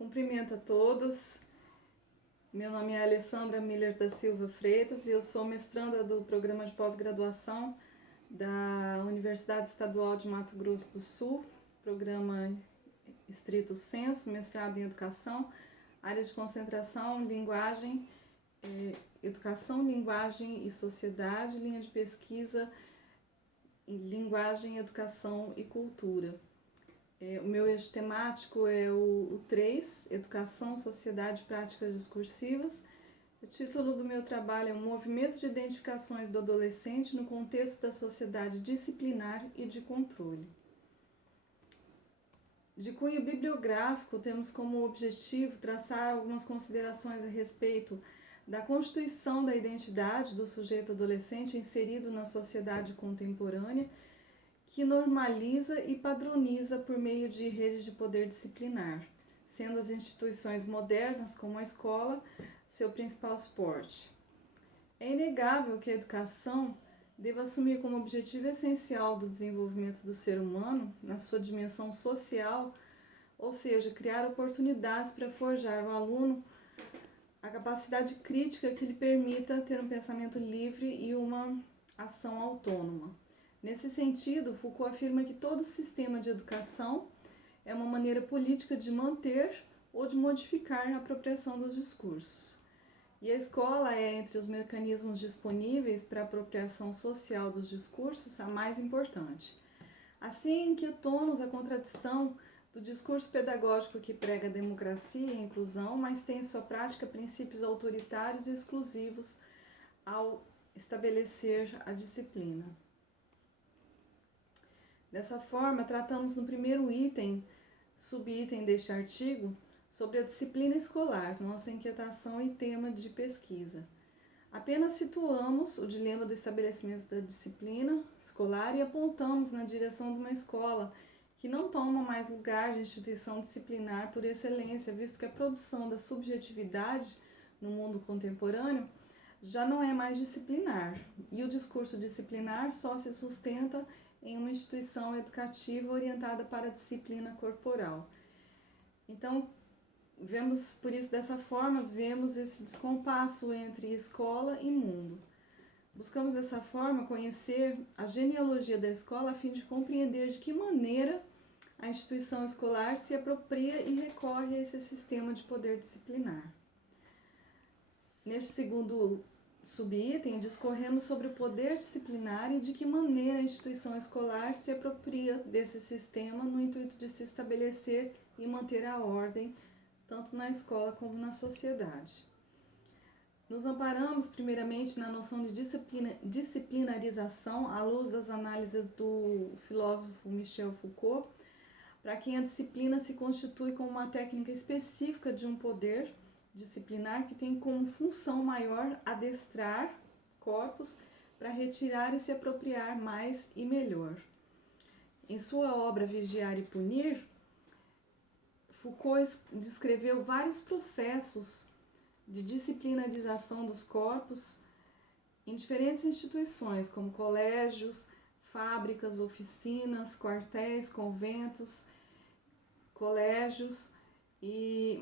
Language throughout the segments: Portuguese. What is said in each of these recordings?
Cumprimento a todos. Meu nome é Alessandra Miller da Silva Freitas e eu sou mestranda do programa de pós-graduação da Universidade Estadual de Mato Grosso do Sul, programa estrito sensu, mestrado em educação, área de concentração, linguagem, educação, linguagem e sociedade, linha de pesquisa, linguagem, educação e cultura. O meu eixo temático é o 3, Educação, Sociedade e Práticas Discursivas. O título do meu trabalho é o Movimento de Identificações do Adolescente no Contexto da Sociedade Disciplinar e de Controle. De cunho bibliográfico, temos como objetivo traçar algumas considerações a respeito da constituição da identidade do sujeito adolescente inserido na sociedade contemporânea, que normaliza e padroniza por meio de redes de poder disciplinar, sendo as instituições modernas, como a escola, seu principal suporte. É inegável que a educação deva assumir como objetivo essencial do desenvolvimento do ser humano, na sua dimensão social, ou seja, criar oportunidades para forjar o aluno a capacidade crítica que lhe permita ter um pensamento livre e uma ação autônoma. Nesse sentido, Foucault afirma que todo sistema de educação é uma maneira política de manter ou de modificar a apropriação dos discursos. E a escola é, entre os mecanismos disponíveis para a apropriação social dos discursos, a mais importante. Assim, inquieta-nos a contradição do discurso pedagógico que prega a democracia e a inclusão, mas tem em sua prática princípios autoritários e exclusivos ao estabelecer a disciplina. Dessa forma, tratamos no primeiro subitem deste artigo, sobre a disciplina escolar, nossa inquietação e tema de pesquisa. Apenas situamos o dilema do estabelecimento da disciplina escolar e apontamos na direção de uma escola que não toma mais lugar de instituição disciplinar por excelência, visto que a produção da subjetividade no mundo contemporâneo já não é mais disciplinar, e o discurso disciplinar só se sustenta em uma instituição educativa orientada para a disciplina corporal. Então, por isso dessa forma, vemos esse descompasso entre escola e mundo. Buscamos dessa forma conhecer a genealogia da escola a fim de compreender de que maneira a instituição escolar se apropria e recorre a esse sistema de poder disciplinar. Neste segundo subitem, discorremos sobre o poder disciplinar e de que maneira a instituição escolar se apropria desse sistema no intuito de se estabelecer e manter a ordem, tanto na escola como na sociedade. Nos amparamos primeiramente na noção de disciplinarização à luz das análises do filósofo Michel Foucault, para quem a disciplina se constitui como uma técnica específica de um poder disciplinar que tem como função maior adestrar corpos para retirar e se apropriar mais e melhor. Em sua obra Vigiar e Punir, Foucault descreveu vários processos de disciplinarização dos corpos em diferentes instituições, como colégios, fábricas, oficinas, quartéis, conventos, colégios.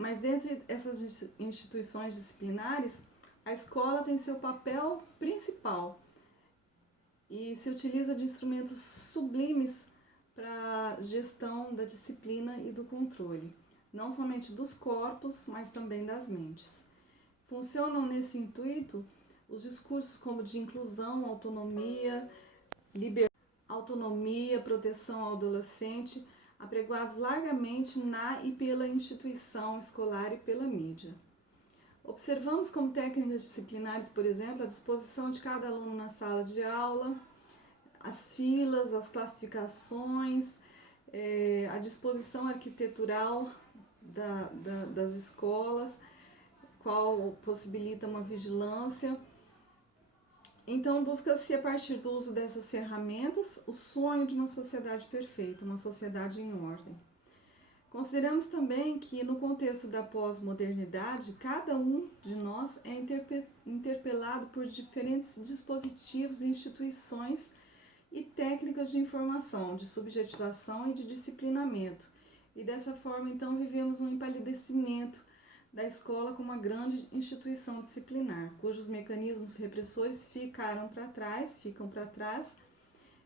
Mas dentre essas instituições disciplinares, a escola tem seu papel principal e se utiliza de instrumentos sublimes para a gestão da disciplina e do controle, não somente dos corpos, mas também das mentes. Funcionam nesse intuito os discursos como de inclusão, autonomia, proteção ao adolescente, apregoados largamente na e pela instituição escolar e pela mídia. Observamos como técnicas disciplinares, por exemplo, a disposição de cada aluno na sala de aula, as filas, as classificações, a disposição arquitetural das escolas, qual possibilita uma vigilância. Então, busca-se, a partir do uso dessas ferramentas, o sonho de uma sociedade perfeita, uma sociedade em ordem. Consideramos também que, no contexto da pós-modernidade, cada um de nós é interpelado por diferentes dispositivos, instituições e técnicas de informação, de subjetivação e de disciplinamento, e dessa forma então vivemos um empalidecimento da escola como uma grande instituição disciplinar, cujos mecanismos repressores ficam para trás,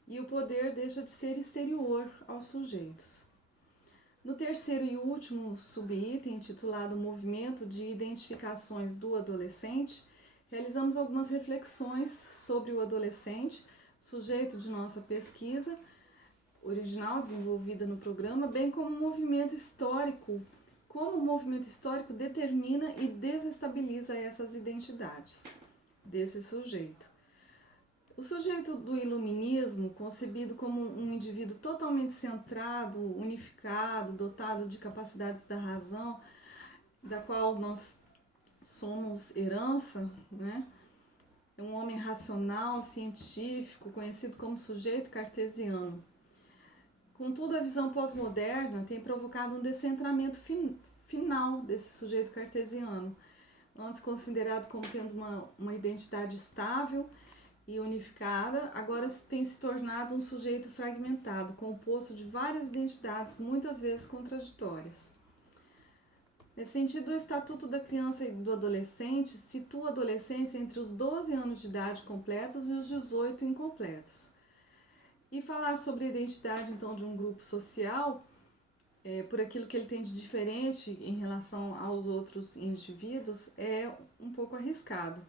e o poder deixa de ser exterior aos sujeitos. No terceiro e último subitem, intitulado Movimento de Identificações do Adolescente, realizamos algumas reflexões sobre o adolescente, sujeito de nossa pesquisa original desenvolvida no programa, bem como como o movimento histórico determina e desestabiliza essas identidades desse sujeito. O sujeito do iluminismo, concebido como um indivíduo totalmente centrado, unificado, dotado de capacidades da razão, da qual nós somos herança, né? É um homem racional, científico, conhecido como sujeito cartesiano. Contudo, a visão pós-moderna tem provocado um descentramento final desse sujeito cartesiano, antes considerado como tendo uma identidade estável e unificada, agora tem se tornado um sujeito fragmentado, composto de várias identidades, muitas vezes contraditórias. Nesse sentido, o Estatuto da Criança e do Adolescente situa a adolescência entre os 12 anos de idade completos e os 18 incompletos. E falar sobre a identidade, então, de um grupo social, por aquilo que ele tem de diferente em relação aos outros indivíduos, é um pouco arriscado.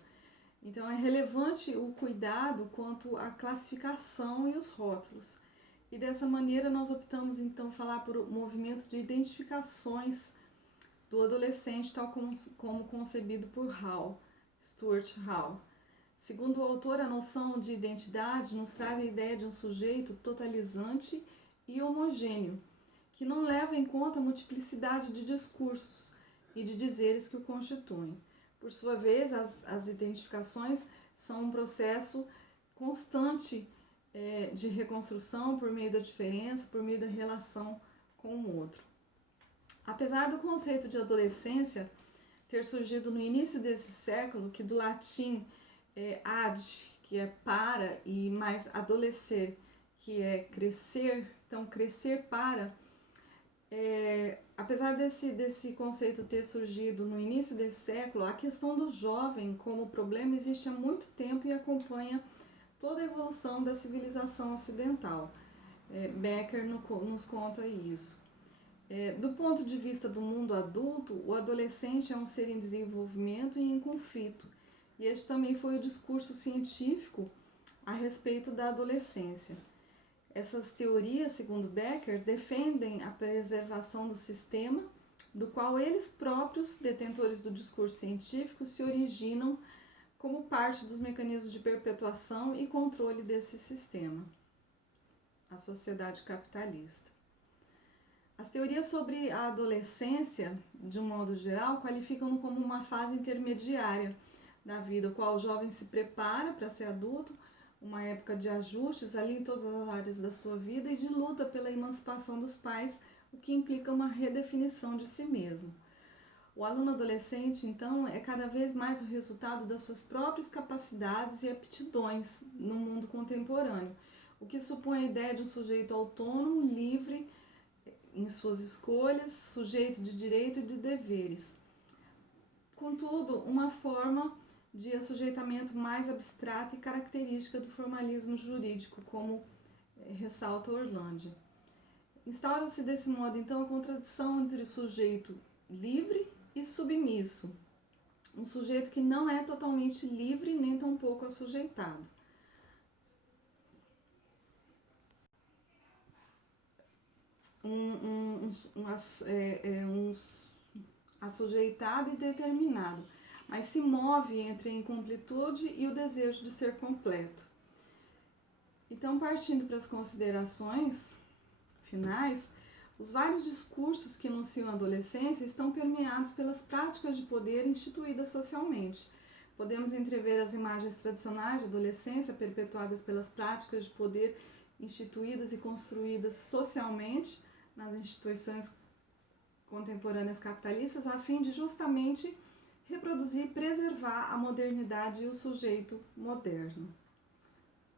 Então, é relevante o cuidado quanto à classificação e os rótulos. E dessa maneira, nós optamos, então, falar por um movimento de identificações do adolescente, tal como concebido por Stuart Hall. Segundo o autor, a noção de identidade nos traz a ideia de um sujeito totalizante e homogêneo, que não leva em conta a multiplicidade de discursos e de dizeres que o constituem. Por sua vez, as identificações são um processo constante de reconstrução por meio da diferença, por meio da relação com o outro. Apesar do conceito de adolescência ter surgido no início desse século, que do latim ad, que é para, e mais adolescer, que é crescer, então crescer para, apesar desse conceito ter surgido no início desse século, a questão do jovem como problema existe há muito tempo e acompanha toda a evolução da civilização ocidental. Becker nos conta isso. Do ponto de vista do mundo adulto, o adolescente é um ser em desenvolvimento e em conflito. E este também foi o discurso científico a respeito da adolescência. Essas teorias, segundo Becker, defendem a preservação do sistema, do qual eles próprios, detentores do discurso científico, se originam como parte dos mecanismos de perpetuação e controle desse sistema, a sociedade capitalista. As teorias sobre a adolescência, de um modo geral, qualificam-no como uma fase intermediária da vida, o qual o jovem se prepara para ser adulto, uma época de ajustes ali em todas as áreas da sua vida e de luta pela emancipação dos pais, o que implica uma redefinição de si mesmo. O aluno adolescente, então, é cada vez mais o resultado das suas próprias capacidades e aptidões no mundo contemporâneo, o que supõe a ideia de um sujeito autônomo, livre em suas escolhas, sujeito de direito e de deveres. Contudo, uma forma de assujeitamento mais abstrata e característica do formalismo jurídico, como ressalta Orlandi. Instaura-se desse modo, então, a contradição entre o sujeito livre e submisso, um sujeito que não é totalmente livre nem tampouco assujeitado. Assujeitado e determinado, mas se move entre a incompletude e o desejo de ser completo. Então, partindo para as considerações finais, os vários discursos que enunciam a adolescência estão permeados pelas práticas de poder instituídas socialmente. Podemos entrever as imagens tradicionais de adolescência perpetuadas pelas práticas de poder instituídas e construídas socialmente nas instituições contemporâneas capitalistas, a fim de justamente reproduzir e preservar a modernidade e o sujeito moderno.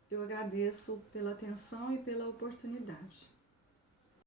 Eu agradeço pela atenção e pela oportunidade.